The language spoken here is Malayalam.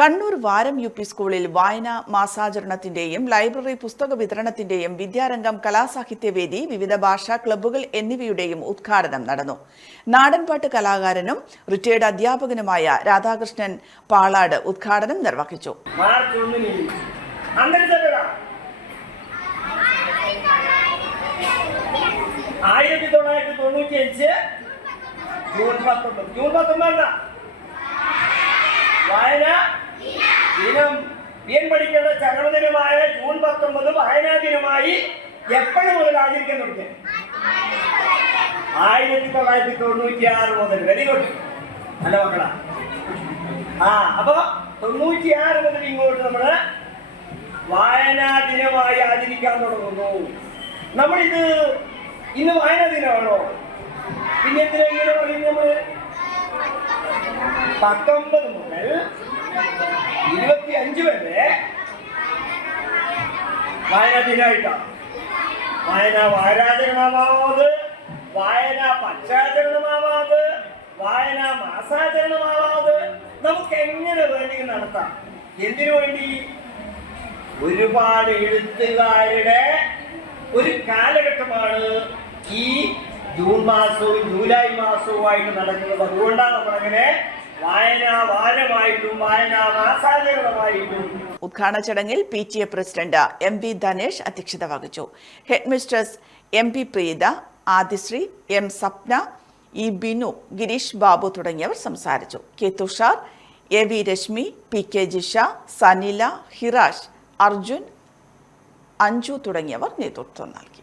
കണ്ണൂർ വാരം യു പി സ്കൂളിൽ വായന മാസാചരണത്തിന്റെയും ലൈബ്രറി പുസ്തക വിതരണത്തിന്റെയും വിദ്യാരംഗം കലാസാഹിത്യവേദി വിവിധ ഭാഷാ ക്ലബ്ബുകൾ എന്നിവയുടെയും ഉദ്ഘാടനം നടന്നു. നാടൻപാട്ട് കലാകാരനും റിട്ടയർഡ് അധ്യാപകനുമായ രാധാകൃഷ്ണൻ പാളാട് ഉദ്ഘാടനം നിർവഹിച്ചു. ആയിരത്തി വായന ദിനം വീൻ പഠിക്കേണ്ട ചരമദിനമായ ജൂൺ പത്തൊമ്പത് വായനാ ദിനമായി എപ്പോഴും മുതൽ ആചരിക്കാൻ തുടങ്ങി ആയിരത്തി തൊള്ളായിരത്തി തൊണ്ണൂറ്റി ആറ് മുതൽ. വെരി ഗുഡ് നല്ല മക്കളാ. ആ അപ്പൊ തൊണ്ണൂറ്റിയാറ് മുതൽ ഇങ്ങോട്ട് നമ്മൾ വായനാ ദിനമായി ആചരിക്കാൻ തുടങ്ങുന്നു. നമ്മളിത് ഇന്ന് വായനാ ദിനമാണോ? പിന്നെ ഇങ്ങനെ പറയുന്നത് പത്തൊമ്പത് മുതൽ ഇരുപത്തി അഞ്ച് വരെ വായനാ ദിനമായിട്ടാണ് വായന വാരാചരണമാവാത് വായന പക്ഷാചരണമാവാത് വായന മാസാചരണമാവാത്. നമുക്ക് എങ്ങനെ വേണമെങ്കിൽ നടത്താം? എന്തിനു വേണ്ടി? ഒരുപാട് എഴുത്തുകാരുടെ ഒരു കാലഘട്ടമാണ് ഈ ജൂൺ മാസവും ജൂലൈ മാസവുമായിട്ട് നടക്കുന്നത്. അതുകൊണ്ടാണ് നമ്മളങ്ങനെ ഉദ്ഘാടന ചടങ്ങിൽ P T A president M V Dhanesh അധ്യക്ഷത വഹിച്ചു. Headmistress M P Preetha Aadisree M Sapna E Binu Girish Babu തുടങ്ങിയവർ സംസാരിച്ചു. K Tushar A V Rashmi P K Jisha Sanila Hirash Arjun Anju തുടങ്ങിയവർ നേതൃത്വം നൽകി.